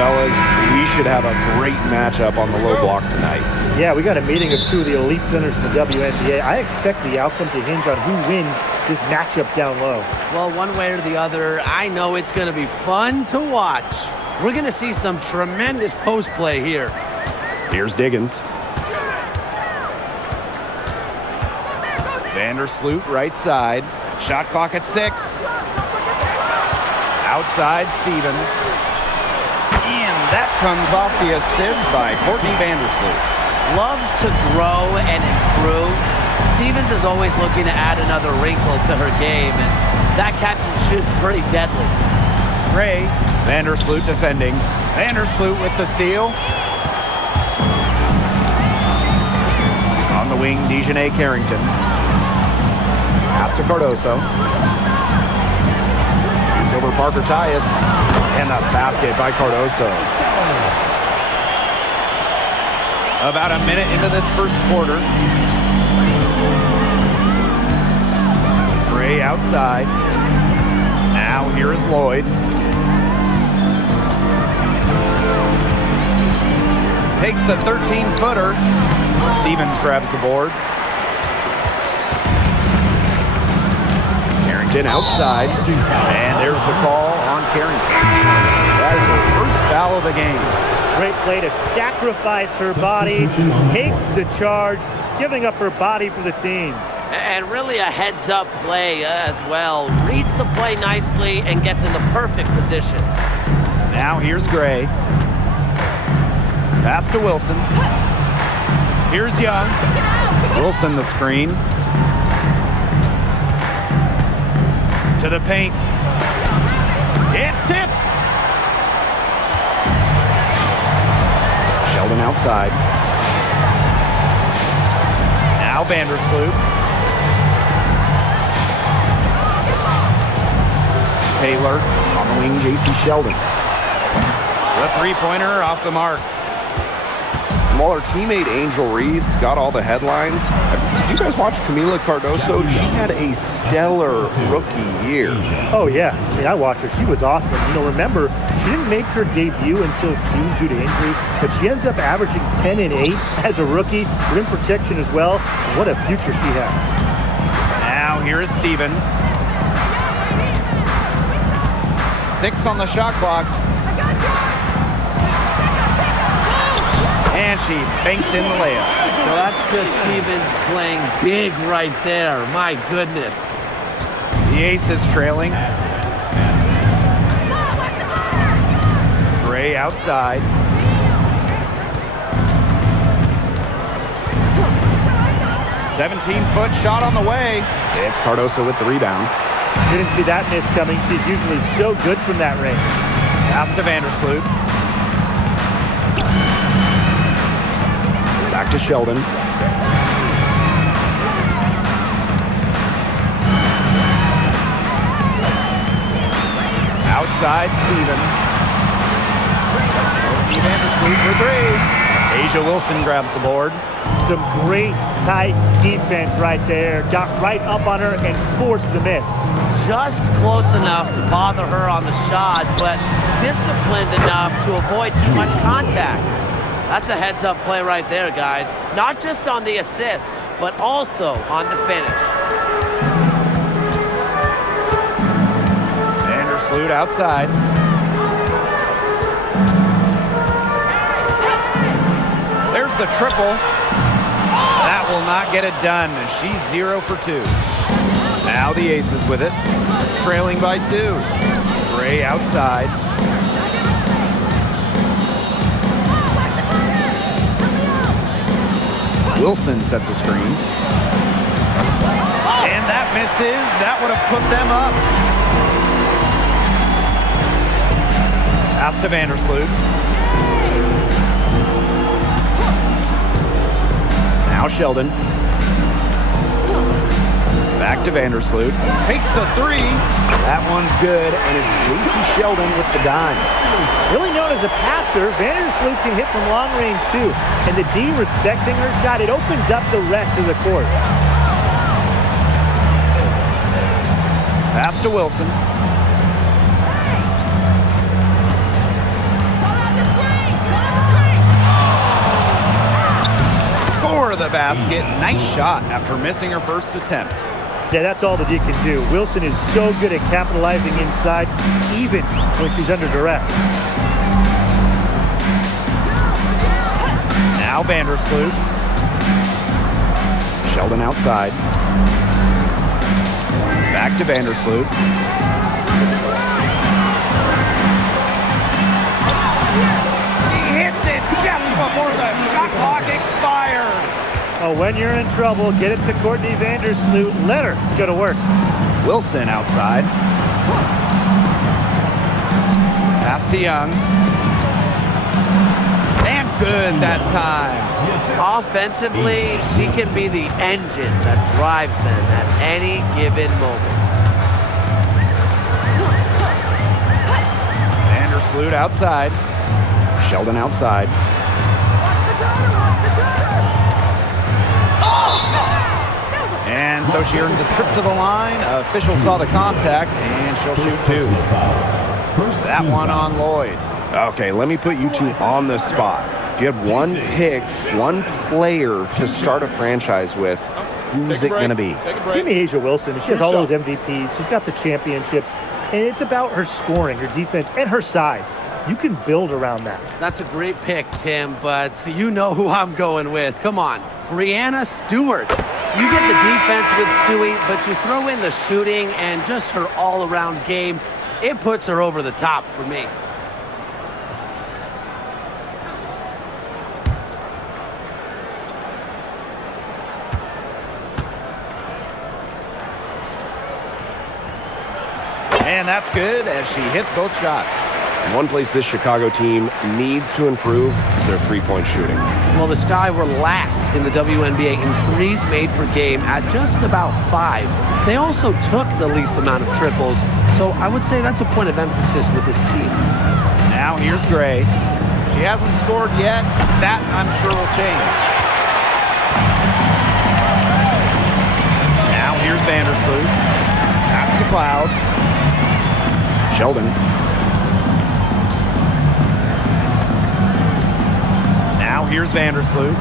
fellas, we should have a great matchup on the low block tonight. Yeah, we got a meeting of two of the elite centers in the WNBA. I expect the outcome to hinge on who wins this matchup down low. Well, one way or the other, I know it's going to be fun to watch. We're going to see some tremendous post play here. Here's Diggins. Vandersloot right side. Shot clock at 6. Outside Stevens. And that comes off the assist by Courtney Vandersloot. Loves to grow and improve. Stevens is always looking to add another wrinkle to her game, and that catch and shoot's pretty deadly. Gray, Vandersloot defending. Vandersloot with the steal. On the wing, Dejanay Carrington. Pass to Cardoso. It's over Parker Tyus. And a basket by Cardoso. About a minute into this first quarter. Gray outside. Now here is Lloyd. Takes the 13-footer. Stevens grabs the board. Carrington outside. And there's the call on Carrington. That is her first foul of the game. Great play to sacrifice her body, take the charge, giving up her body for the team. And really a heads-up play as well. Reads the play nicely and gets in the perfect position. Now here's Gray. Pass to Wilson. Here's Young. Wilson the screen. To the paint. It's tipped. Sheldon outside. Now Vandersloot. Taylor on the wing, J.C. Sheldon. The three-pointer off the mark. While her teammate Angel Reese got all the headlines, did you guys watch Camila Cardoso? She had a stellar rookie year. Oh, yeah. I mean, I watched her. She was awesome. You know, remember, she didn't make her debut until June due to injury, but she ends up averaging 10 and 8 as a rookie, rim protection as well. What a future she has. Now here is Stevens. 6 on the shot clock. And she banks in the layup. So that's just Stevens playing big right there. My goodness. The Aces trailing. Gray outside. "17-foot shot on the way. It's Cardoso with the rebound. Didn't see that miss coming. She's usually so good from that range. Pass to Vandersloot. Back to Sheldon. Outside Stevens. Vandersloot for 3. Asia Wilson grabs the board. Some great tight defense right there. Got right up on her and forced the miss. Just close enough to bother her on the shot, but disciplined enough to avoid too much contact. That's a heads-up play right there, guys. Not just on the assist, but also on the finish. Vandersloot outside. There's the triple. That will not get it done. She's 0 for 2. Now the Aces with it. Trailing by 2. Gray outside. Wilson sets a screen. And that misses. That would have put them up. Pass to Vandersloot. Now Sheldon. Back to Vandersloot. Takes the 3. That one's good, and it's J.C. Sheldon with the dime. Really known as a passer, Vandersloot can hit from long range too. And the D respecting her shot, it opens up the rest of the court. Pass to Wilson. basket. Nice shot after missing her first attempt. Yeah, that's all that he can do. Wilson is so good at capitalizing inside, even when she's under duress. Now Vandersloot. Sheldon outside. Back to Vandersloot. He hits it just before the shot clock expires. Oh, when you're in trouble, get it to Courtney Vandersloot. Let her go to work. Wilson outside. Pass to Young. And good that time. Offensively, she can be the engine that drives them at any given moment. Vandersloot outside. Sheldon outside. And so she earns a trip to the line. Official saw the contact, and she'll shoot two. That one on Lloyd. Okay, let me put you two on the spot. If you had one pick, one player to start a franchise with, who's it going to be? Give me A'ja Wilson. She has all those MVPs. She's got the championships. And it's about her scoring, her defense, and her size. You can build around that. That's a great pick, Tim, but you know who I'm going with. Come on, Breanna Stewart. You get the defense with Stewie, but you throw in the shooting and just her all-around game. It puts her over the top for me. And that's good as she hits both shots. One place this Chicago team needs to improve is their three-point shooting. Well, the Sky were last in the WNBA in threes made per game at just about 5. They also took the least amount of triples, so I would say that's a point of emphasis with this team. Now here's Gray. She hasn't scored yet. That, I'm sure, will change. Now here's Vandersloot. Pass to Cloud. Sheldon. Now here's Vandersloot.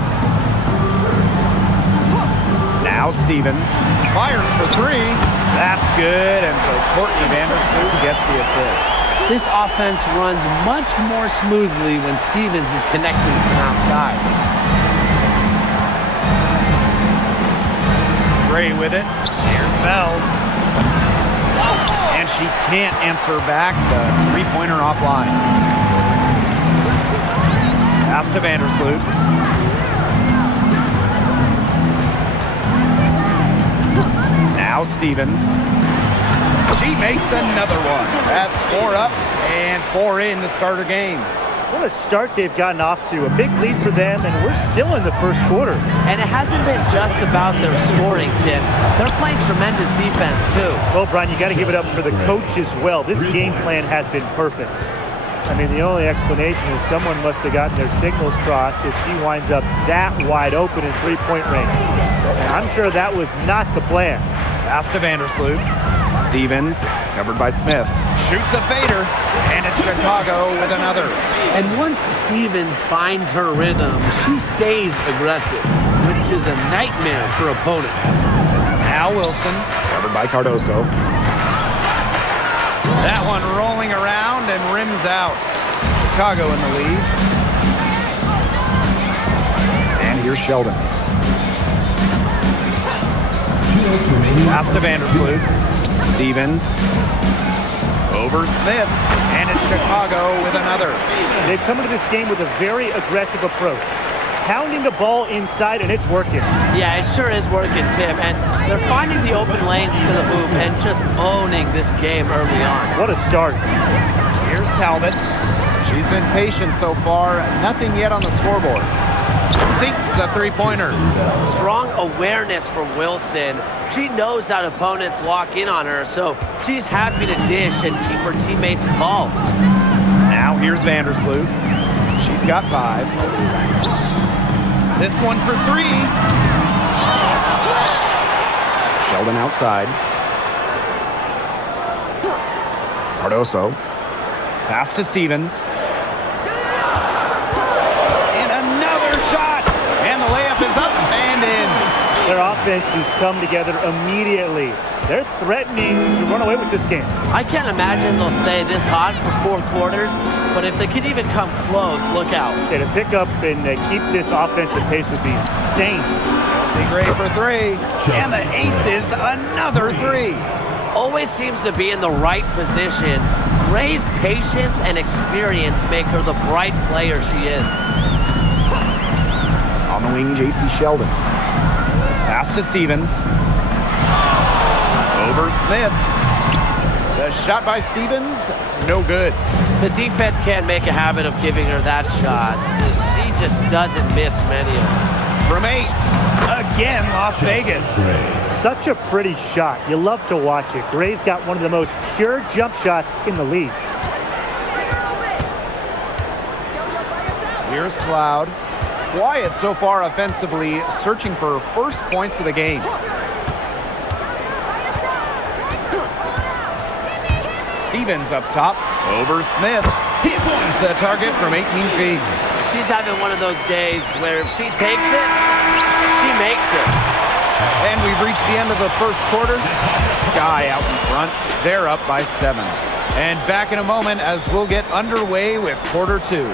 Now Stevens. Fires for three. That's good, and so Courtney Vandersloot gets the assist. This offense runs much more smoothly when Stevens is connecting from outside. Gray with it. Here's Bell. And she can't answer back the three-pointer offline. Pass to Vandersloot. Now Stevens. She makes another one. That's 4 up and 4 in to start her game. What a start they've gotten off to. A big lead for them, and we're still in the first quarter. And it hasn't been just about their scoring, Tim. They're playing tremendous defense, too. Well, Brian, you got to give it up for the coach as well. This game plan has been perfect. I mean, the only explanation is someone must have gotten their signals crossed if she winds up that wide open in three-point range. And I'm sure that was not the plan. Pass to Vandersloot. Stevens, covered by Smith. Shoots a fader, and it's Chicago with another. And once Stevens finds her rhythm, she stays aggressive, which is a nightmare for opponents. Now Wilson. Covered by Cardoso. That one rolling around and rims out. Chicago in the lead. And here's Sheldon. Pass to Vandersloot. Stevens. Over Smith. And it's Chicago with another. They've come into this game with a very aggressive approach. Pounding the ball inside, and it's working. Yeah, it sure is working, Tim. And they're finding the open lanes to the hoop and just owning this game early on. What a start. Here's Talbot. She's been patient so far. Nothing yet on the scoreboard. Sinks the three-pointer. Strong awareness from Wilson. She knows that opponents lock in on her, so she's happy to dish and keep her teammates involved. Now here's Vandersloot. She's got 5. This one for 3. Sheldon outside. Cardoso. Pass to Stevens. And another shot. And the layup is up, and their offenses come together immediately. They're threatening to run away with this game. I can't imagine they'll stay this hot for 4 quarters, but if they could even come close, look out. Yeah, to pick up and keep this offensive pace would be insane. Kelsey Gray for 3. And the aces, another 3. Always seems to be in the right position. Gray's patience and experience make her the bright player she is. On the wing, J.C. Sheldon. Pass to Stevens. Over Smith. The shot by Stevens, no good. The defense can't make a habit of giving her that shot. She just doesn't miss many of them. From 8, again, Las Vegas. Such a pretty shot. You love to watch it. Gray's got one of the most pure jump shots in the league. Here's Cloud. Quiet so far offensively, searching for first points of the game. Stevens up top, over Smith. Hits the target from 18 feet. She's having one of those days where if she takes it, she makes it. And we've reached the end of the first quarter. Sky out in front. They're up by 7. And back in a moment as we'll get underway with quarter 2.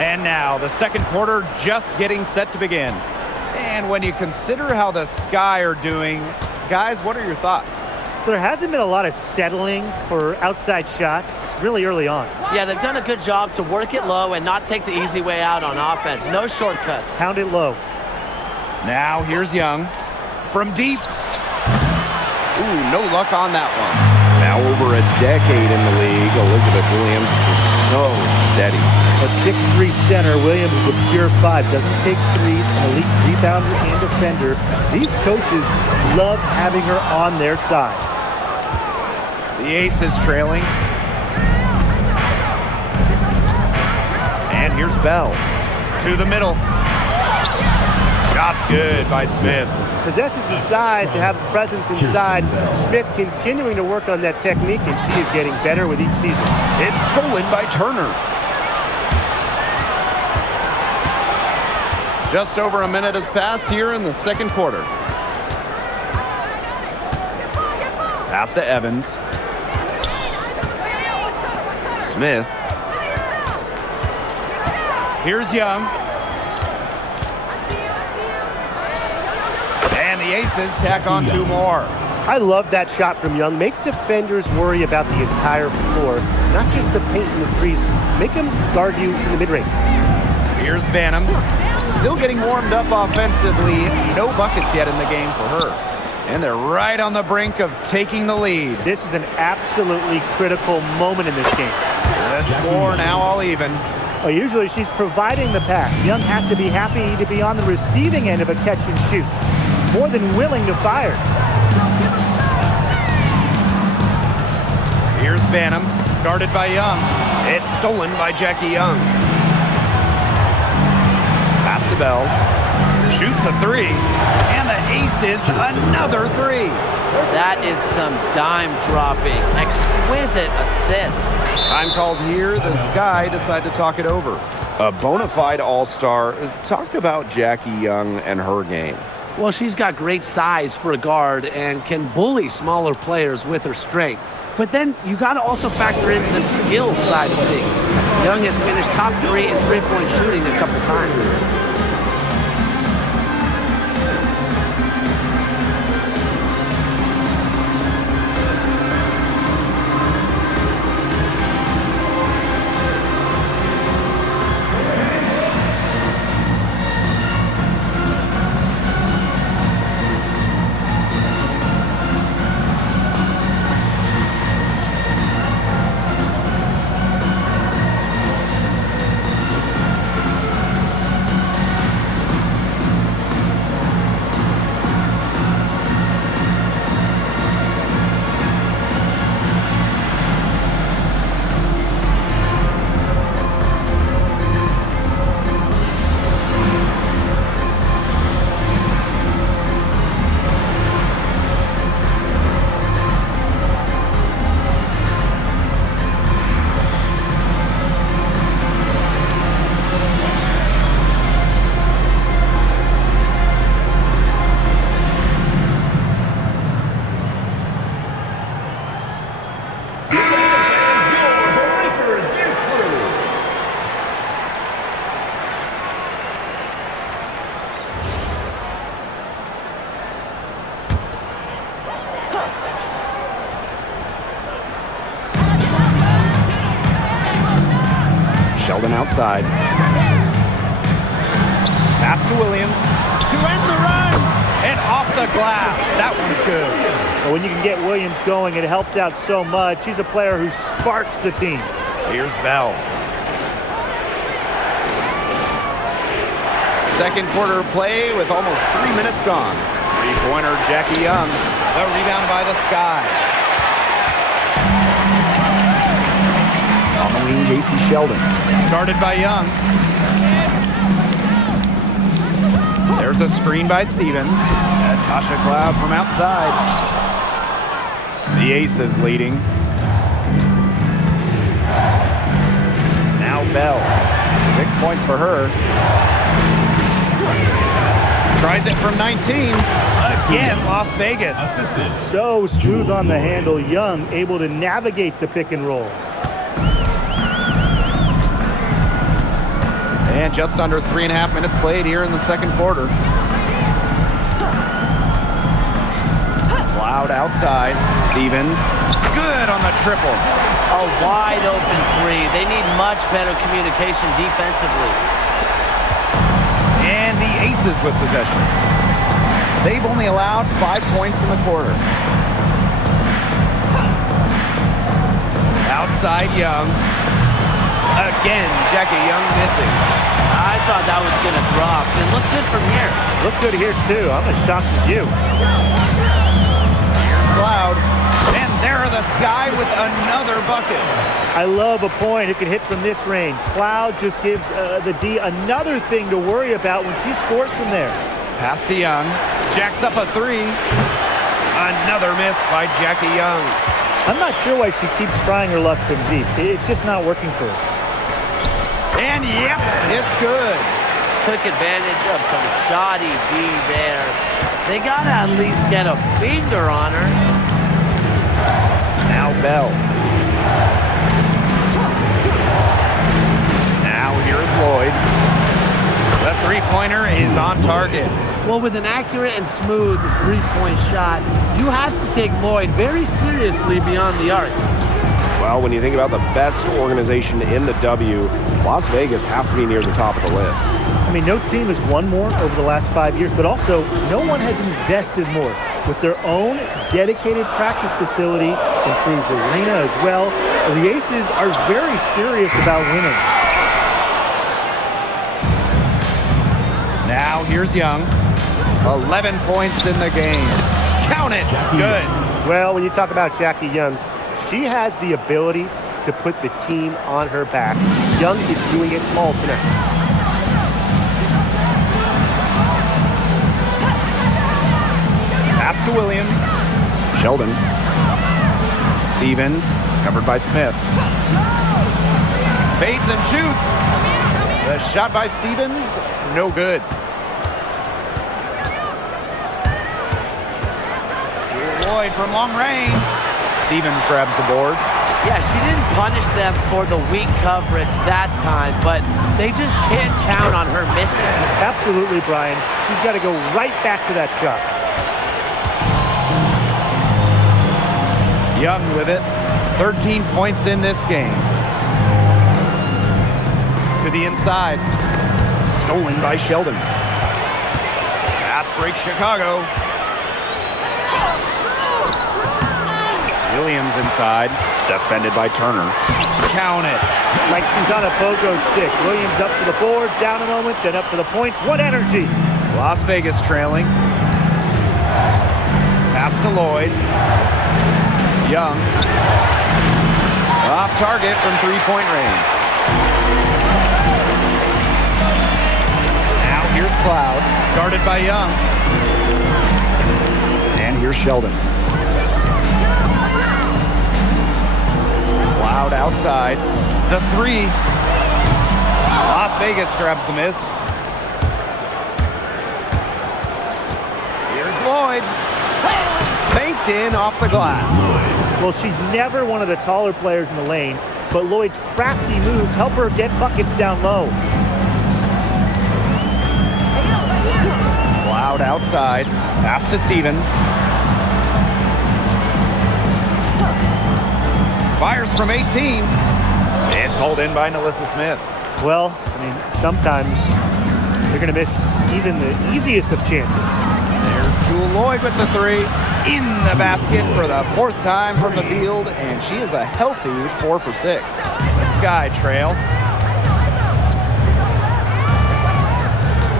And now the second quarter just getting set to begin. And when you consider how the Sky are doing, guys, what are your thoughts? There hasn't been a lot of settling for outside shots really early on. Yeah, they've done a good job to work it low and not take the easy way out on offense. No shortcuts. Pound it low. Now here's Young from deep. Ooh, no luck on that one. Now over a decade in the league, Elizabeth Williams is so steady. A 6'3" center, Williams is a pure 5. Doesn't take threes, an elite rebounder and defender. These coaches love having her on their side. The Aces trailing. And here's Bell. To the middle. Shot's good by Smith. Possesses the size to have a presence inside. Smith continuing to work on that technique, and she is getting better with each season. It's stolen by Turner. Just over a minute has passed here in the second quarter. Pass to Evans. Smith. Here's Young. And the Aces tack on 2 more. I love that shot from Young. Make defenders worry about the entire floor, not just the paint and the threes. Make them guard you in the mid-range. Here's Banham. Still getting warmed up offensively. No buckets yet in the game for her. And they're right on the brink of taking the lead. This is an absolutely critical moment in this game. The score now all even. Usually she's providing the pass. Young has to be happy to be on the receiving end of a catch and shoot. More than willing to fire. Here's Banham, guarded by Young. It's stolen by Jackie Young. Pass to Bell. Shoots a 3. And the Aces another 3. That is some dime dropping. Exquisite assist. Time called here. The Sky decide to talk it over. A bona fide all-star. Talk about Jackie Young and her game. Well, she's got great size for a guard and can bully smaller players with her strength. But then you got to also factor in the skill side of things. Young has finished top 3 in three-point shooting a couple times. Sheldon outside. Pass to Williams to end the run, and off the glass. That one's good. But when you can get Williams going, it helps out so much. He's a player who sparks the team. Here's Bell. Second quarter play with almost 3 minutes gone. Three-pointer, Jackie Young. The rebound by the Sky. On the wing, J.C. Sheldon. Guarded by Young. There's a screen by Stevens. And Tasha Cloud from outside. The Aces leading. Now Bell. 6 points for her. Tries it from 19. Again, Las Vegas. So smooth on the handle. Young able to navigate the pick and roll. And just under 3.5 minutes played here in the second quarter. Cloud outside. Stevens. Good on the triple. A wide open three. They need much better communication defensively. And the Aces with possession. They've only allowed 5 points in the quarter. Outside Young. Again, Jackie Young missing. I thought that was going to drop. It looked good from here. Looked good here, too. I'm as shocked as you. Here's Cloud. And there are the Sky with another bucket. I love a point who can hit from this range. Cloud just gives the D another thing to worry about when she scores from there. Pass to Young. Jacks up a three. Another miss by Jackie Young. I'm not sure why she keeps trying her luck from deep. It's just not working for her. And yep, it's good. Took advantage of some shoddy D there. They got to at least get a finger on her. Now Bell. Now here's Lloyd. The three-pointer is on target. Well, with an accurate and smooth three-point shot, you have to take Lloyd very seriously beyond the arc. Well, when you think about the best organization in the W, Las Vegas has to be near the top of the list. I mean, no team has won more over the last 5 years, but also no one has invested more with their own dedicated practice facility, improved arena as well. The Aces are very serious about winning. Now here's Young. 11 points in the game. Count it. Good. Well, when you talk about Jackie Young, she has the ability to put the team on her back. Young is doing it all tonight. Pass to Williams. Sheldon. Stevens, covered by Smith. Fades and shoots. The shot by Stevens, no good. Lloyd from long range. Stevens grabs the board. Yeah, she didn't punish them for the weak coverage that time, but they just can't count on her missing. Absolutely, Brian. She's got to go right back to that shot. Young with it. 13 points in this game. To the inside. Stolen by Sheldon. Pass break Chicago. Williams inside. Defended by Turner. Count it. Like she's on a pogo stick. Williams up to the board, down a moment, then up to the points. What energy! Las Vegas trailing. Pass to Lloyd. Young. Off target from three-point range. Now here's Cloud. Guarded by Young. And here's Sheldon. Cloud outside. The three. Las Vegas grabs the miss. Here's Lloyd. Faked in off the glass. Well, she's never one of the taller players in the lane, but Lloyd's crafty moves help her get buckets down low. Cloud outside. Pass to Stevens. Fires from 18. It's hauled in by Nalissa Smith. Well, I mean, sometimes you're going to miss even the easiest of chances. There's Jewel Lloyd with the three. In the basket for the 4th time from the field, and she is a healthy 4 for 6. The Sky Trail.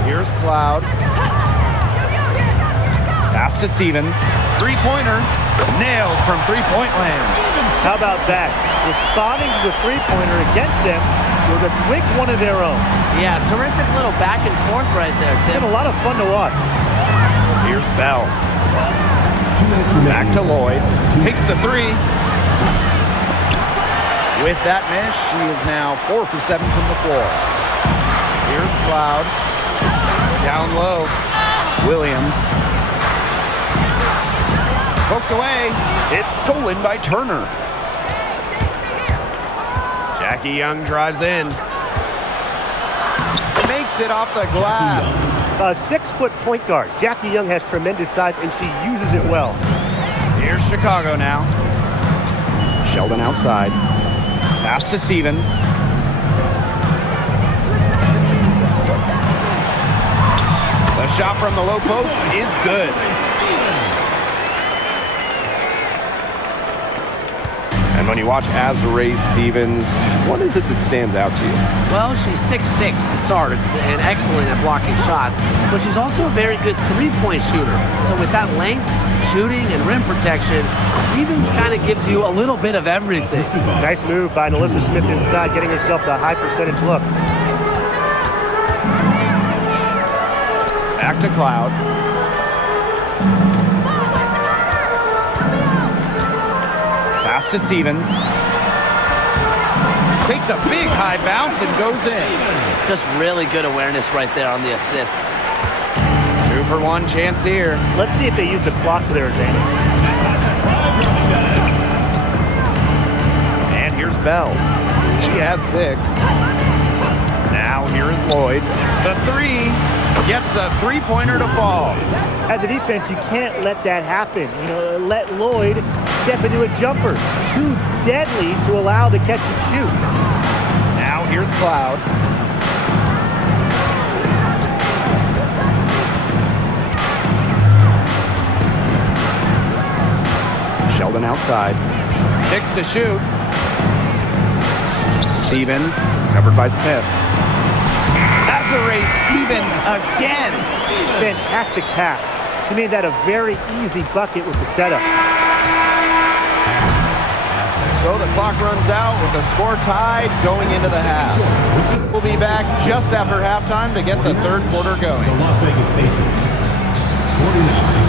Here's Cloud. Pass to Stevens. Three-pointer. Nailed from three-point land. How about that? Responding to the three-pointer against them with a quick one of their own. Yeah, terrific little back and forth right there, It's Tim. been a lot of fun to watch. Here's Bell. Back to Lloyd. Takes the three. With that miss, she is now 4 for 7 from the floor. Here's Cloud. Down low. Williams. Poked away. It's stolen by Turner. Jackie Young drives in. Makes it off the glass. A 6-foot point guard. Jackie Young has tremendous size, and she uses it well. Here's Chicago now. Sheldon outside. Pass to Stevens. The shot from the low post is good. And when you watch Azurá Stevens, what is it that stands out to you? Well, she's 6'6" to start and excellent at blocking shots, but she's also a very good three-point shooter. So with that length, shooting, and rim protection, Stevens kind of gives you a little bit of everything. Nice move by Nalissa Smith inside, getting herself the high-percentage look. Back to Cloud. Pass to Stevens. Takes a big high bounce and goes in. Just really good awareness right there on the assist. 2 for 1 chance here. Let's see if they use the clock to their advantage. And here's Bell. She has 6. Now here is Lloyd. The three gets a three-pointer to fall. As a defense, you can't let that happen. You know, let Lloyd step into a jumper. Too deadly to allow the catch and shoot. Now here's Cloud. Sheldon outside. 6 to shoot. Stevens, covered by Smith. Azurá Stevens again. Fantastic pass. She made that a very easy bucket with the setup. So the clock runs out with the score tied going into the half. We'll be back just after halftime to get the third quarter going. The Las Vegas Aces, 49.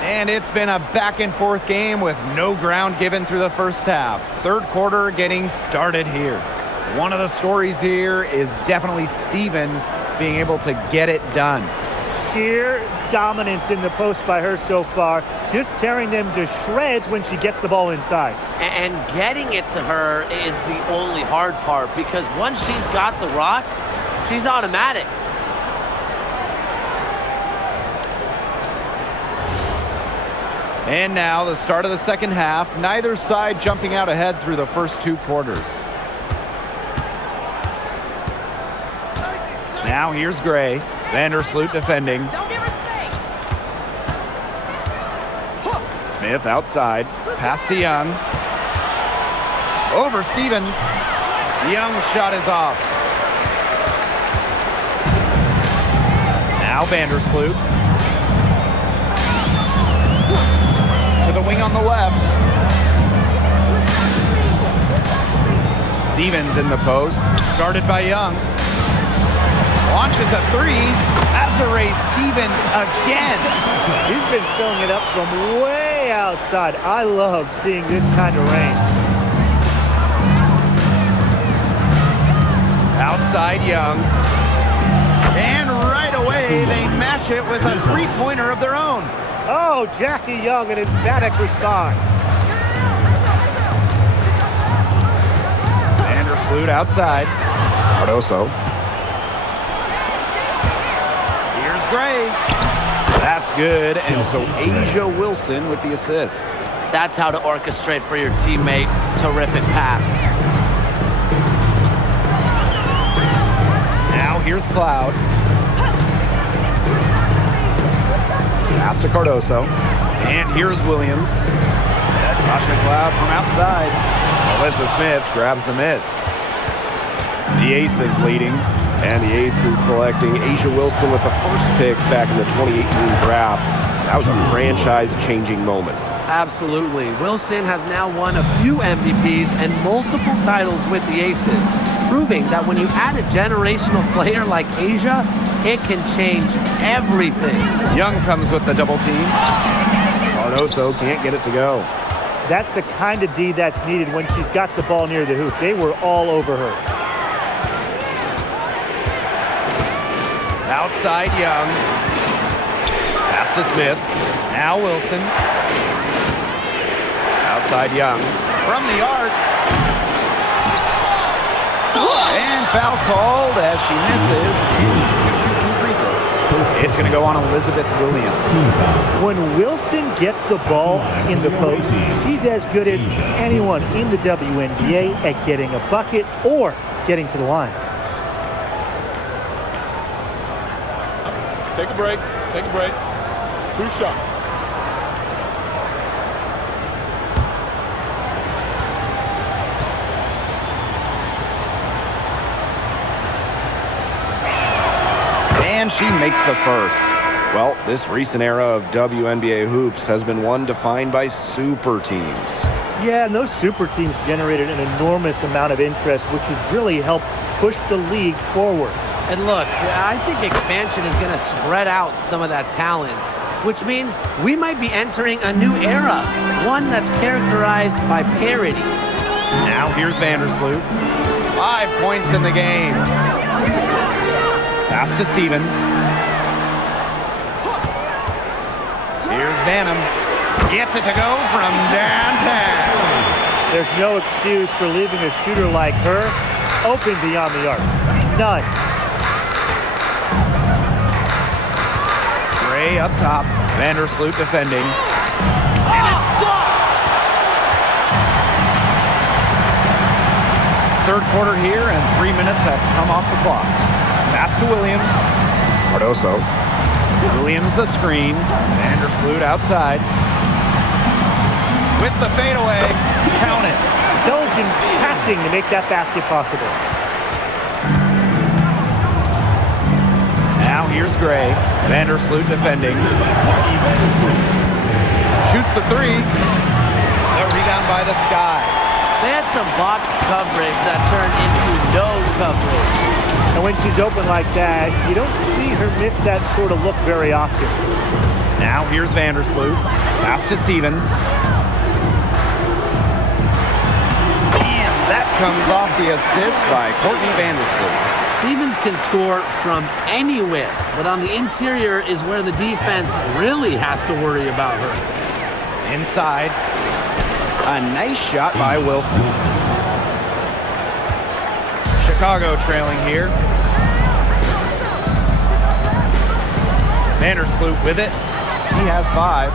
And it's been a back and forth game with no ground given through the first half. Third quarter getting started here. One of the stories here is definitely Stevens being able to get it done. Sheer dominance in the post by her so far. Just tearing them to shreds when she gets the ball inside. And getting it to her is the only hard part, because once she's got the rock, she's automatic. And now the start of the second half. Neither side jumping out ahead through the first 2 quarters. Now here's Gray. Vandersloot defending. Smith outside. Pass to Young. Over Stevens. Young's shot is off. Now Vandersloot. trailing on the left. Stevens in the post, guarded by Young. Launches a three. Azure Stevens again. He's been filling it up from way outside. I love seeing this kind of range. Outside Young. And right away, they match it with a three-pointer of their own. Oh, Jackie Young, an emphatic response. Vandersloot outside. Cardoso. Here's Gray. That's good. And so Asia Wilson with the assist. That's how to orchestrate for your teammate. Terrific pass. Now here's Cloud. Pass to Cardoso. And here's Williams. Tasha Cloud from outside. Alyssa Smith grabs the miss. The Aces leading. And the Aces selecting Asia Wilson with the first pick back in the 2018 draft. That was a franchise-changing moment. Absolutely. Wilson has now won a few MVPs and multiple titles with the Aces, proving that when you add a generational player like Asia, it can change everything. Young comes with the double team. Cardoso can't get it to go. That's the kind of D that's needed when she's got the ball near the hoop. They were all over her. Outside Young. Pass to Smith. Now Wilson. Outside Young. From the arc. And foul called as she misses. Free throws. It's going to go on Elizabeth Williams. When Wilson gets the ball in the post, she's as good as anyone in the WNBA at getting a bucket or getting to the line. Take a break. Take a break. 2 shots. And she makes the first. Well, this recent era of WNBA hoops has been one defined by super teams. Yeah, and those super teams generated an enormous amount of interest, which has really helped push the league forward. And look, I think expansion is going to spread out some of that talent, which means we might be entering a new era, one that's characterized by parity. Now here's Vandersloot. 5 points in the game. Pass to Stevens. Here's Banham. Gets it to go from downtown. There's no excuse for leaving a shooter like her open beyond the arc. None. Gray up top. Vandersloot defending. And it's blocked! Third quarter here, and 3 minutes have come off the clock. Pass to Williams. Cardoso. Williams the screen. Vandersloot outside. With the fadeaway. Count it. Intelligent passing to make that basket possible. Now here's Gray. Vandersloot defending. Shoots the three. The rebound by the Sky. They had some boxed coverage that turned into no coverage. And when she's open like that, you don't see her miss that sort of look very often. Now here's Vandersloot. Pass to Stevens. And that comes off the assist by Courtney Vandersloot. Stevens can score from anywhere, but on the interior is where the defense really has to worry about her. Inside. A nice shot by Wilson. Chicago trailing here. Vandersloot with it. He has 5.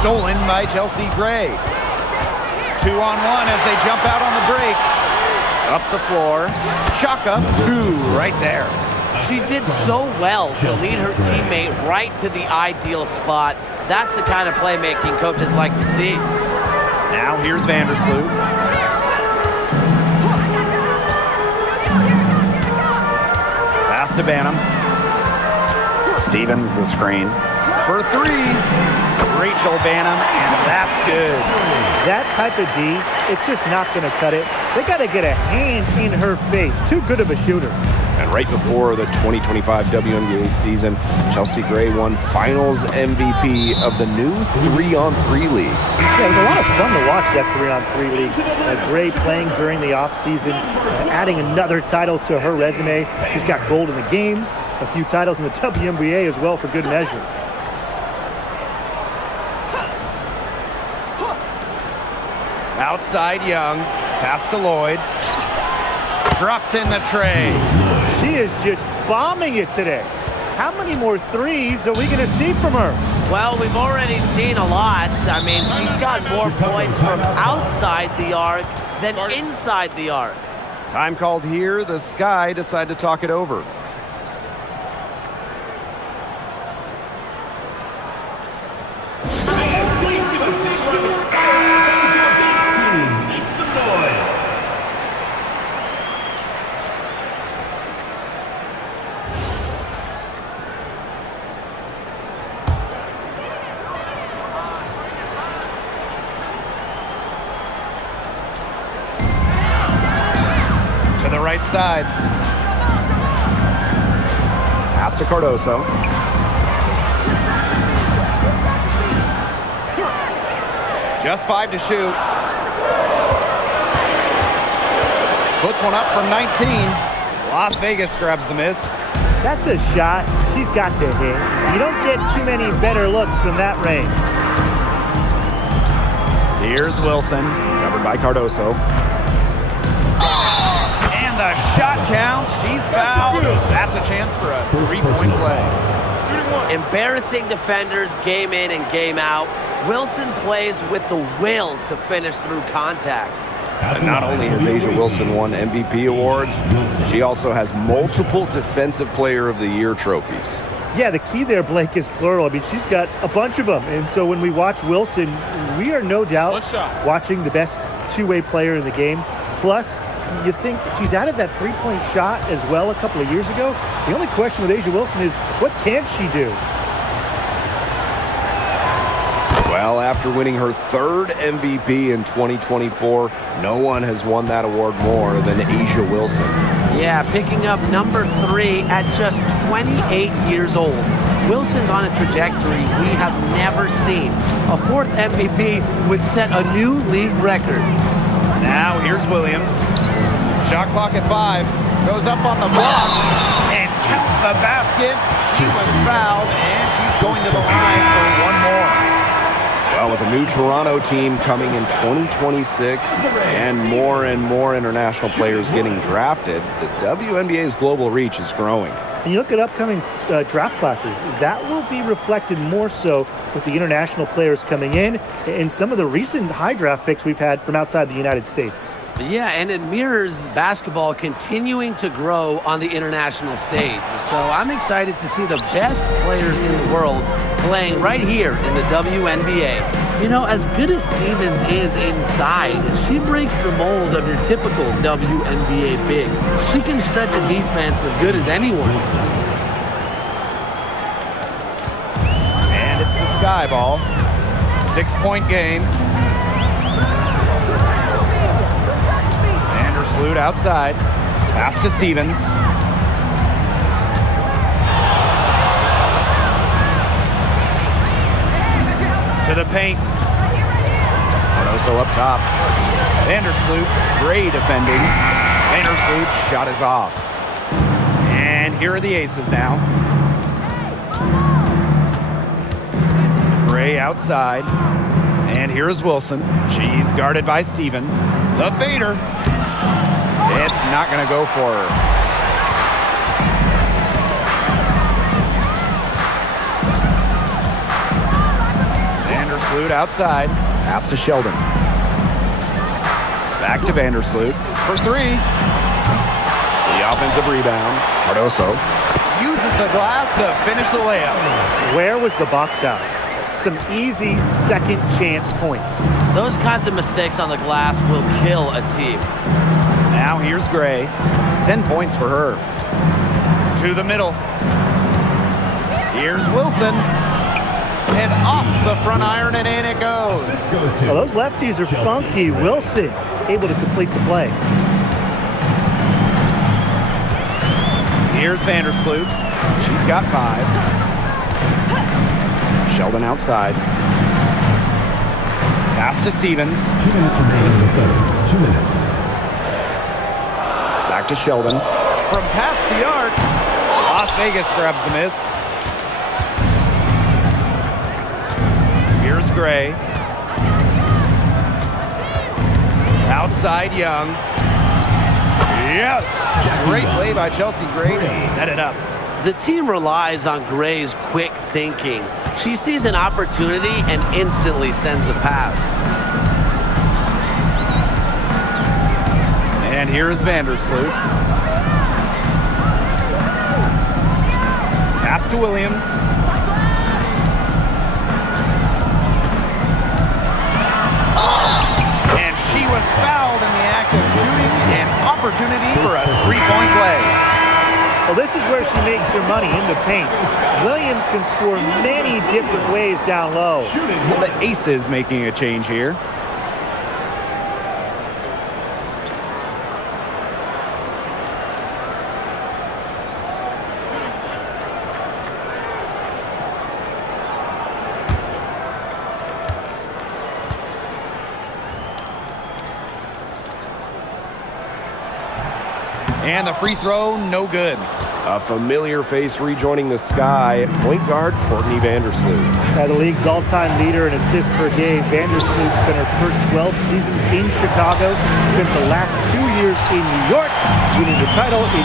Stolen by Chelsea Gray. 2-on-1 as they jump out on the break. Up the floor. Chaka, 2 right there. She did so well to lead her teammate right to the ideal spot. That's the kind of playmaking coaches like to see. Now here's Vandersloot. Pass to Banham. Stevens, the screen. For three. Rachel Banham, and that's good. That type of D, it's just not going to cut it. They got to get a hand in her face. Too good of a shooter. And right before the 2025 WNBA season, Chelsea Gray won Finals MVP of the new 3-on-3 league. Yeah, it was a lot of fun to watch that 3-on-3 league. Gray playing during the offseason, adding another title to her resume. She's got gold in the games, a few titles in the WNBA as well for good measure. Outside Young, pass to Lloyd. Drops in the tray. She is just bombing it today. How many more threes are we going to see from her? Well, we've already seen a lot. I mean, she's got more points from outside the arc than inside the arc. Time called here. The Sky decide to talk it over. Right side. Pass to Cardoso. Just 5 to shoot. Puts one up from 19. Las Vegas grabs the miss. That's a shot she's got to hit. You don't get too many better looks from that range. Here's Wilson, covered by Cardoso. The shot counts. She's fouled. That's a chance for a three-point play. Embarrassing defenders game in and game out. Wilson plays with the will to finish through contact. And not only has Asia Wilson won MVP awards, she also has multiple Defensive Player of the Year trophies. Yeah, the key there, Blake, is plural. I mean, she's got a bunch of them. And so when we watch Wilson, we are no doubt watching the best two-way player in the game. Plus, you think she's added that three-point shot as well a couple of years ago. The only question with Asia Wilson is, what can she do? Well, after winning her third MVP in 2024, no one has won that award more than Asia Wilson. Yeah, picking up number 3 at just 28 years old. Wilson's on a trajectory we have never seen. A fourth MVP would set a new league record. Now here's Williams. Shot clock at 5. Goes up on the block and counts the basket. She was fouled and she's going to the line for one more. Well, with a new Toronto team coming in 2026 and more international players getting drafted, the WNBA's global reach is growing. And you look at upcoming draft classes, that will be reflected more so with the international players coming in and some of the recent high draft picks we've had from outside the United States. Yeah, and it mirrors basketball continuing to grow on the international stage. So I'm excited to see the best players in the world playing right here in the WNBA. You know, as good as Stevens is inside, she breaks the mold of your typical WNBA big. She can stretch a defense as good as anyone. And it's the Sky ball. 6-point game. Vandersloot outside. Pass to Stevens. To the paint. Cardoso up top. Vandersloot, great defending. Vandersloot shot is off. And here are the aces now. Gray outside. And here's Wilson. She's guarded by Stevens. The fader. It's not going to go for her. Vandersloot outside. Pass to Sheldon. Back to Vandersloot for 3. The offensive rebound. Cardoso uses the glass to finish the layup. Where was the box out? Some easy second chance points. Those kinds of mistakes on the glass will kill a team. Now here's Gray. 10 points for her. To the middle. Here's Wilson. And off the front iron, and in it goes. Assist goes to Well, those lefties are funky. Wilson able to complete the play. Here's Vandersloot. She's got 5. Sheldon outside. Pass to Stevens. 2 minutes remaining in the third. 2 minutes. Back to Sheldon. From past the arc. Las Vegas grabs the miss. Here's Gray. Outside Young. Yes! Great play by Chelsea Gray to set it up. The team relies on Gray's quick thinking. She sees an opportunity and instantly sends a pass. And here's Vandersloot. Pass to Williams. And she was fouled in the act of shooting. An opportunity for a three-point play. Well, this is where she makes her money, in the paint. Williams can score many different ways down low. The Aces making a change here. And the free throw, no good. A familiar face rejoining the sky, point guard Courtney Vandersloot. The league's all-time leader in assists per game, Vandersloot spent her first 12 seasons in Chicago, spent the last 2 years in New York, winning the title in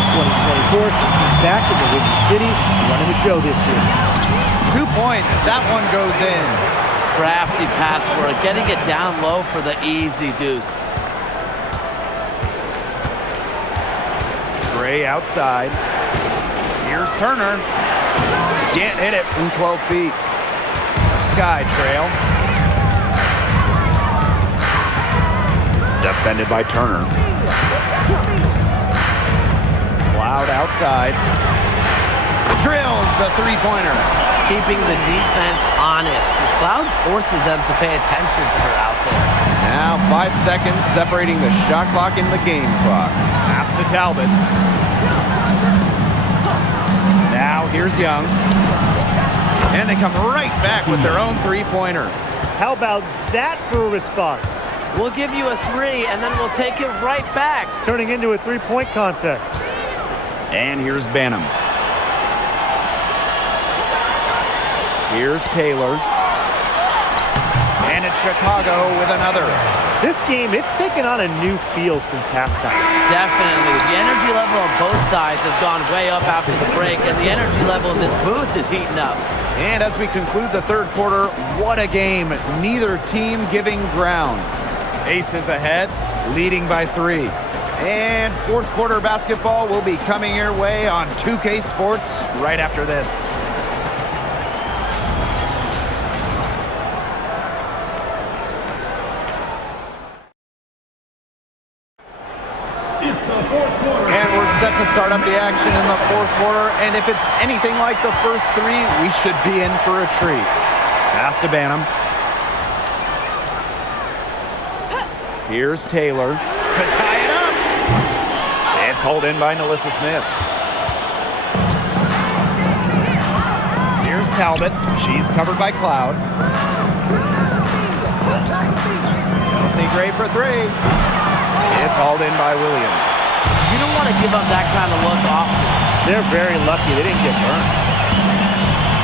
2024. She's back in the Windy City, running the show this year. 2 points, that one goes in. Crafty pass for her, getting it down low for the easy deuce. Gray outside. Here's Turner. Can't hit it from 12 feet. Sky trail. Defended by Turner. Cloud outside. Drills the three-pointer. Keeping the defense honest. Cloud forces them to pay attention to her out there. Now 5 seconds separating the shot clock and the game clock. Pass to Talbot. Now here's Young. And they come right back with their own three-pointer. How about that for a response? We'll give you a 3, and then we'll take it right back. It's turning into a three-point contest. And here's Banham. Here's Taylor. And it's Chicago with another. This game, it's taken on a new feel since halftime. Definitely. The energy level on both sides has gone way up after the break, and the energy level in this booth is heating up. And as we conclude the third quarter, what a game. Neither team giving ground. Aces ahead, leading by 3. And fourth quarter basketball will be coming your way on 2K Sports right after this. It's the fourth quarter. And we're set to start up the action in the fourth quarter. And if it's anything like the first 3, we should be in for a treat. Pass to Banham. Here's Taylor to tie it up. It's hauled in by Nalissa Smith. Here's Talbot. She's covered by Cloud. Chelsea Gray for 3. It's hauled in by Williams. You don't want to give up that kind of look often. They're very lucky they didn't get burned.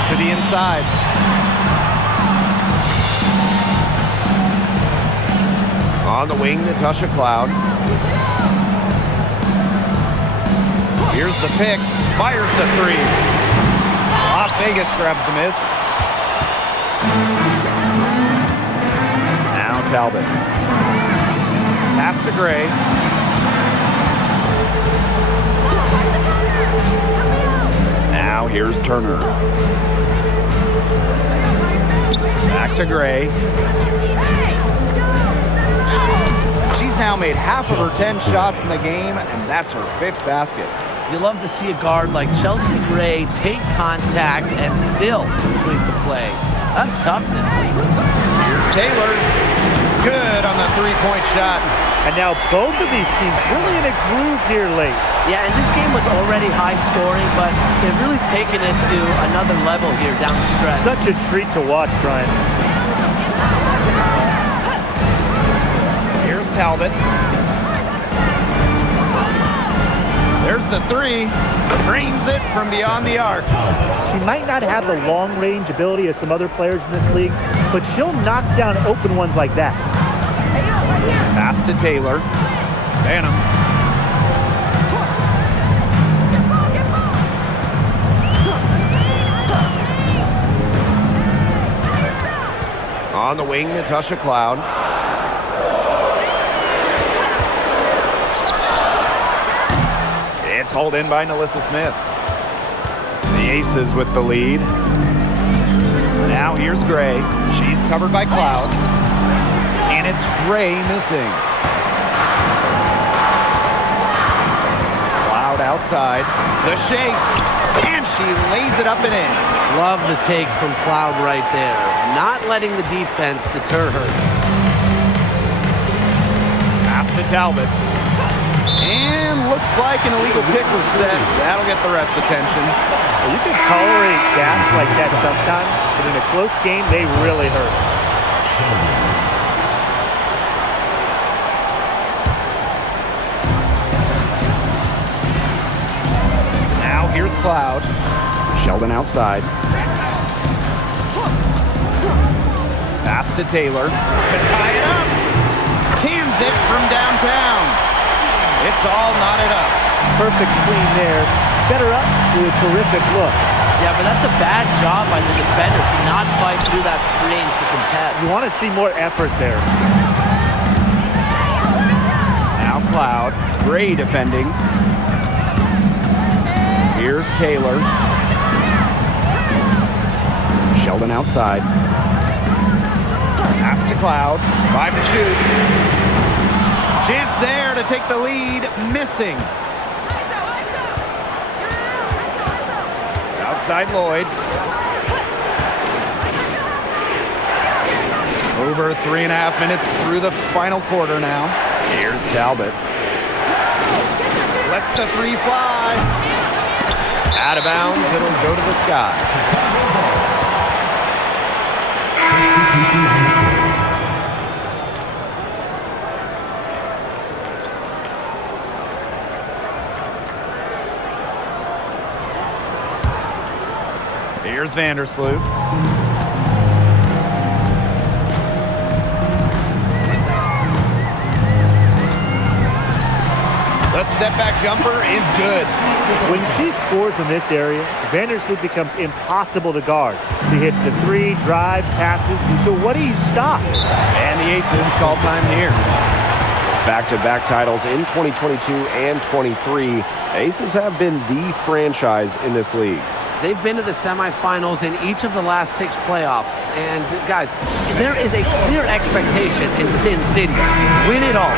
To the inside. On the wing, Natasha Cloud. Here's the pick. Fires the 3. Las Vegas grabs the miss. Now Talbot. Pass to Gray. Now here's Turner. Back to Gray. She's now made half of her 10 shots in the game, and that's her 5th basket. You love to see a guard like Chelsea Gray take contact and still complete the play. That's toughness. Here's Taylor. Good on the three-point shot. And now both of these teams really in a groove here late. Yeah, and this game was already high scoring, but they've really taken it to another level here down the stretch. Such a treat to watch, Brian. Here's Talbot. There's the three. Drains it from beyond the arc. She might not have the long-range ability of some other players in this league, but she'll knock down open ones like that. Pass to Taylor. Phantom. On the wing, Natasha Cloud. It's hauled in by Nalissa Smith. The Aces with the lead. Now here's Gray. She's covered by Cloud. And it's Gray missing. Cloud outside. The shake. And she lays it up and in. Love the take from Cloud right there. Not letting the defense deter her. Pass to Talbot. And looks like an illegal pick was set. That'll get the ref's attention. Well, you can tolerate gaps like that sometimes, but in a close game, they really hurt. Now here's Cloud. Sheldon outside. Pass to Taylor to tie it up. Cans it from downtown. It's all knotted up. Perfect screen there. Set her up with a terrific look. Yeah, but that's a bad job by the defender to not fight through that screen to contest. You want to see more effort there. Now Cloud. Gray defending. Here's Taylor. Sheldon outside. Pass to Cloud. 5 to shoot. Chance there to take the lead. Missing. Outside Lloyd. Over 3.5 minutes through the final quarter now. Here's Talbot. Lets the three fly. Out of bounds. It'll go to the sky. Here's Vandersloot. The step-back jumper is good. When she scores in this area, Vandersloot becomes impossible to guard. She hits the three, drives, passes, and so what do you stop? And the Aces call time here. Back-to-back titles in 2022 and 23. Aces have been the franchise in this league. They've been to the semifinals in each of the last 6 playoffs. And guys, there is a clear expectation in Sin City. Win it all.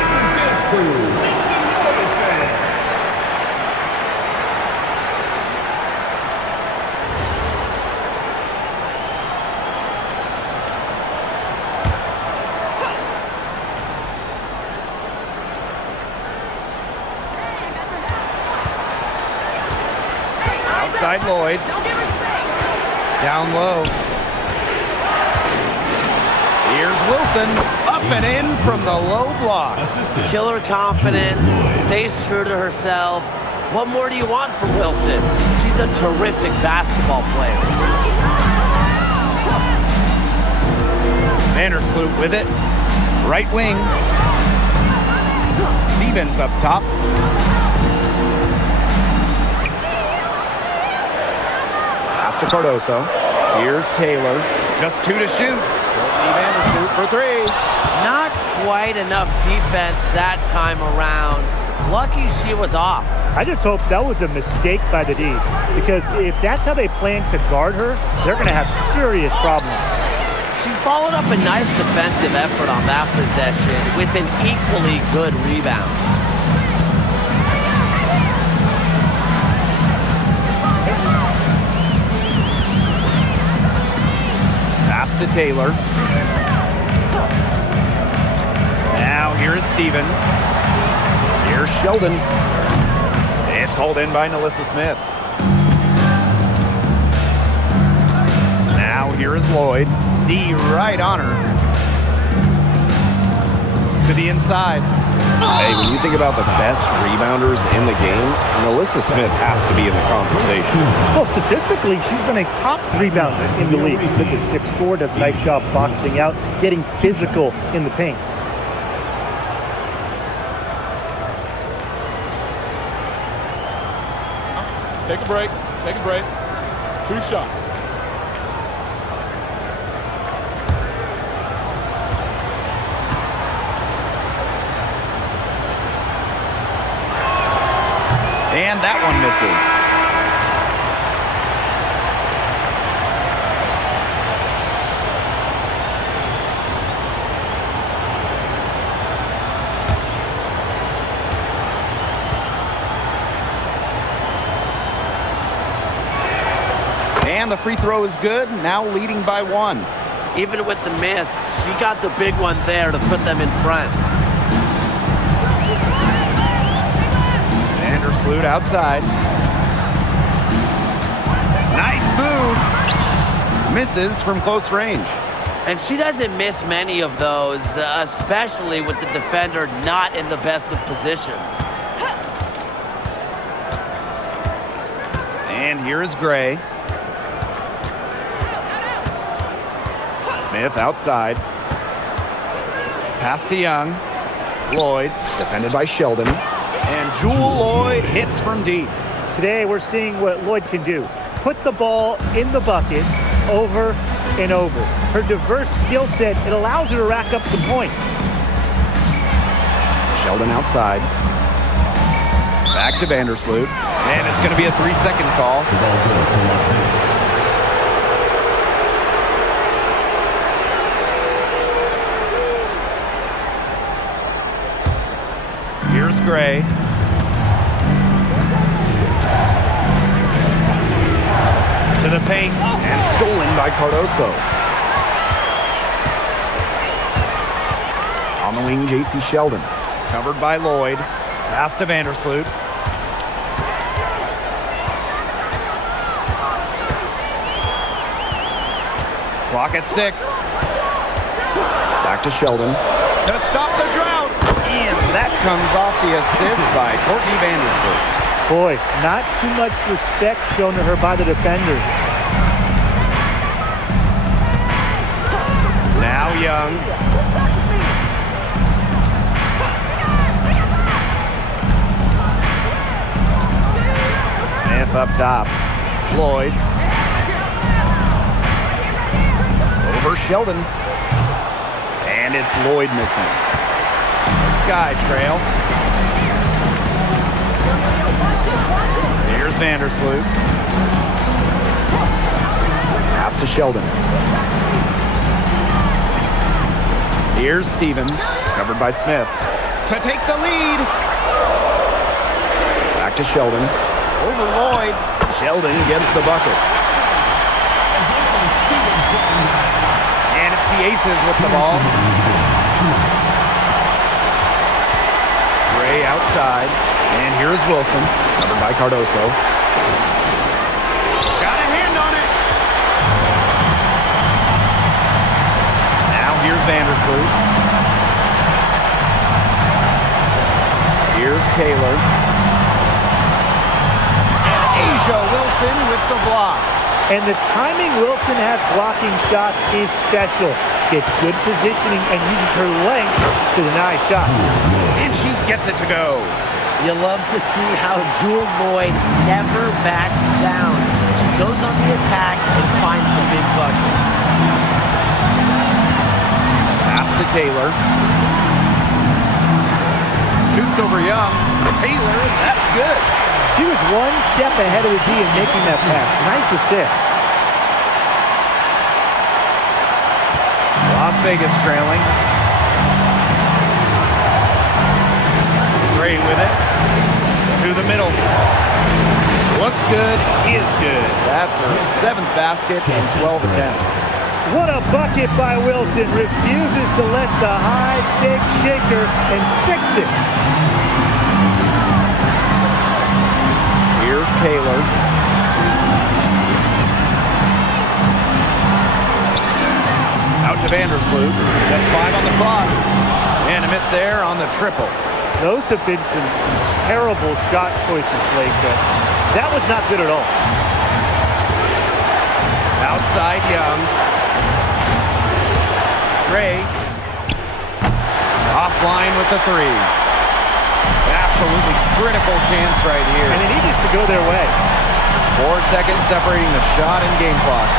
Outside Lloyd. Down low. Here's Wilson. Up and in from the low block. Killer confidence, stays true to herself. What more do you want from Wilson? She's a terrific basketball player. Vandersloot with it. Right wing. Stevens up top. Pass to Cardoso. Here's Taylor. Just 2 to shoot. Vandersloot for 3. Not quite enough defense that time around. Lucky she was off. I just hope that was a mistake by the D, because if that's how they plan to guard her, they're going to have serious problems. She followed up a nice defensive effort on that possession with an equally good rebound. to Taylor. Now here is Stevens. Here's Sheldon. It's hauled in by Nalissa Smith. Now here is Lloyd. D right on her. To the inside. Hey, when you think about the best rebounders in the game, Nalissa Smith has to be in the conversation. Well, statistically, she's been a top rebounder in the league. Smith is 6'4", does a nice job boxing out, getting physical in the paint. Take a break. Take a break. 2 shots. And that one misses. And the free throw is good, now leading by 1. Even with the miss, she got the big one there to put them in front. Vandersloot outside. Nice move. Misses from close range. And she doesn't miss many of those, especially with the defender not in the best of positions. And here is Gray. Smith outside. Pass to Young. Lloyd, defended by Sheldon. And Jewel Lloyd hits from deep. Today, we're seeing what Lloyd can do. Put the ball in the bucket over and over. Her diverse skill set, it allows her to rack up some points. Sheldon outside. Back to Vandersloot. And it's going to be a 3-second call. The ball goes to Las Vegas. Here's Gray. To the paint. And stolen by Cardoso. On the wing, J.C. Sheldon. Covered by Lloyd. Pass to Vandersloot. Clock at 6. Back to Sheldon. To stop the drought. And that comes off the assist by Courtney Vandersloot. Boy, not too much respect shown to her by the defenders. Now Young. Smith up top. Lloyd. Over Sheldon. And it's Lloyd missing. Sky trail. Here's Vandersloot. Pass to Sheldon. Here's Stevens. Covered by Smith. To take the lead. Back to Sheldon. Over Lloyd. Sheldon gets the bucket. And it's the Aces with the ball. Gray outside. And here's Wilson. Covered by Cardoso. Got a hand on it. Now here's Vandersloot. Here's Taylor. And Asia Wilson with the block. And the timing Wilson has blocking shots is special. Gets good positioning and uses her length to deny shots. And she gets it to go. You love to see how Jewel Lloyd never backs down. She goes on the attack and finds the big bucket. Pass to Taylor. Shoots over Young. Taylor, that's good. She was one step ahead of the D in making that pass. Nice assist. Las Vegas trailing. Gray with it. To the middle. Looks good, is good. That's her 7th basket in 12 attempts. What a bucket by Wilson. Refuses to let the high stick shaker and six it. Here's Taylor. Out to Vandersloot. Just 5 on the clock. And a miss there on the triple. Those have been some terrible shot choices, Blake, but that was not good at all. Outside Young. Gray. Offline with the 3. Absolutely critical chance right here. And they need this to go their way. 4 seconds separating the shot and game clocks.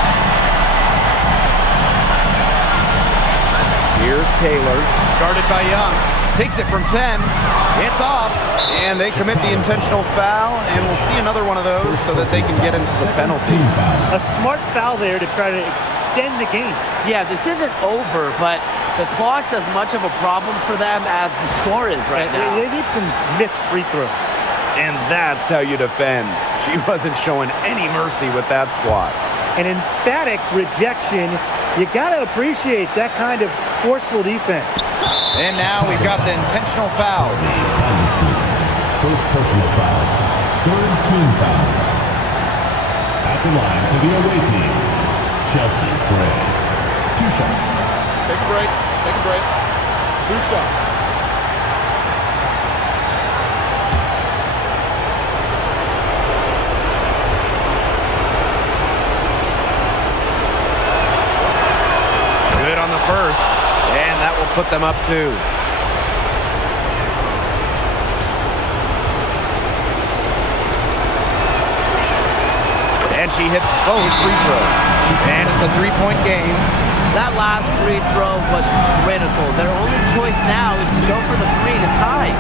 Here's Taylor. Guarded by Young. Takes it from 10. It's off. And they commit the intentional foul. And we'll see another one of those so that they can get into the penalty. A smart foul there to try to extend the game. Yeah, this isn't over, but the clock's as much of a problem for them as the score is right now. They need some missed free throws. And that's how you defend. She wasn't showing any mercy with that swat. An emphatic rejection. You got to appreciate that kind of forceful defense. And now we've got the intentional foul. First personal foul. Third team foul. At the line for the away team, Chelsea Gray. 2 shots. Take a break. Take a break. 2 shots. Good on the first. And that will put them up 2. And she hits both free throws. And it's a 3-point game. That last free throw was critical. Their only choice now is to go for the 3 to tie.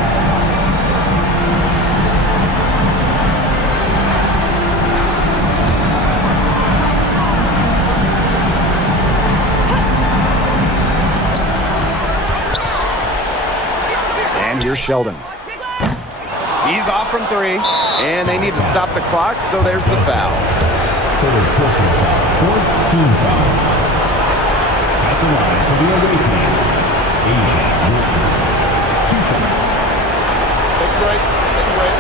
And here's Sheldon. He's off from 3. And they need to stop the clock, so there's the foul. Third personal foul. Fourth team foul. At the line for the away team, Asia Wilson. 2 shots. Take a break. Take a break.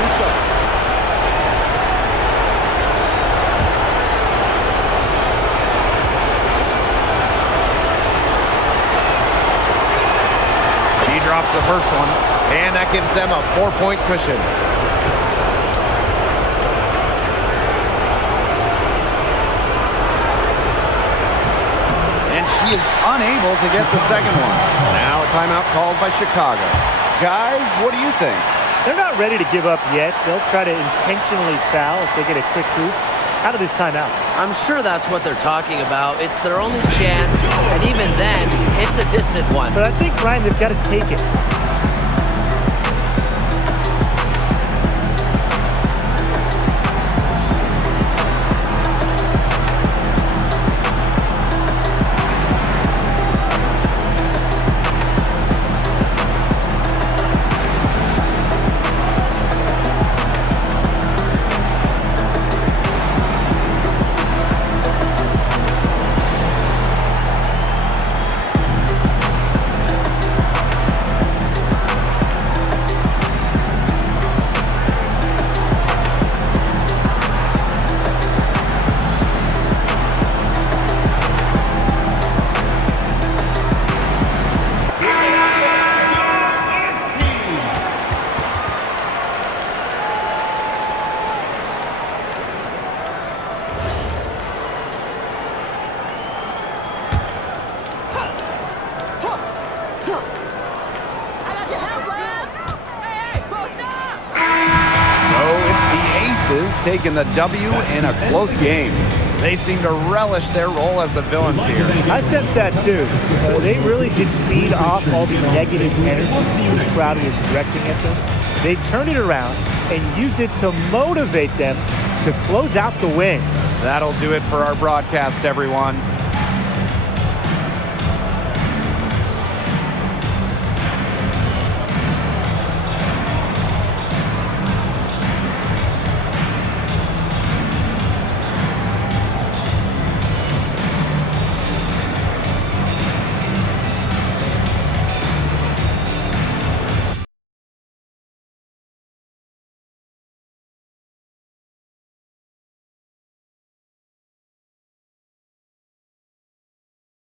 2 shots. She drops the first one, and that gives them a 4-point cushion. And she is unable to get the second one. Now a timeout called by Chicago. Guys, what do you think? They're not ready to give up yet. They'll try to intentionally foul if they get a quick hoop out of this timeout. I'm sure that's what they're talking about. It's their only chance, and even then, it's a distant one. But I think, Ryan, they've got to take it. Taking the W in a close game. They seem to relish their role as the villains here. I sense that too. They really did feed off all the negative energy the crowd was directing at them. They turned it around and used it to motivate them to close out the win. That'll do it for our broadcast, everyone.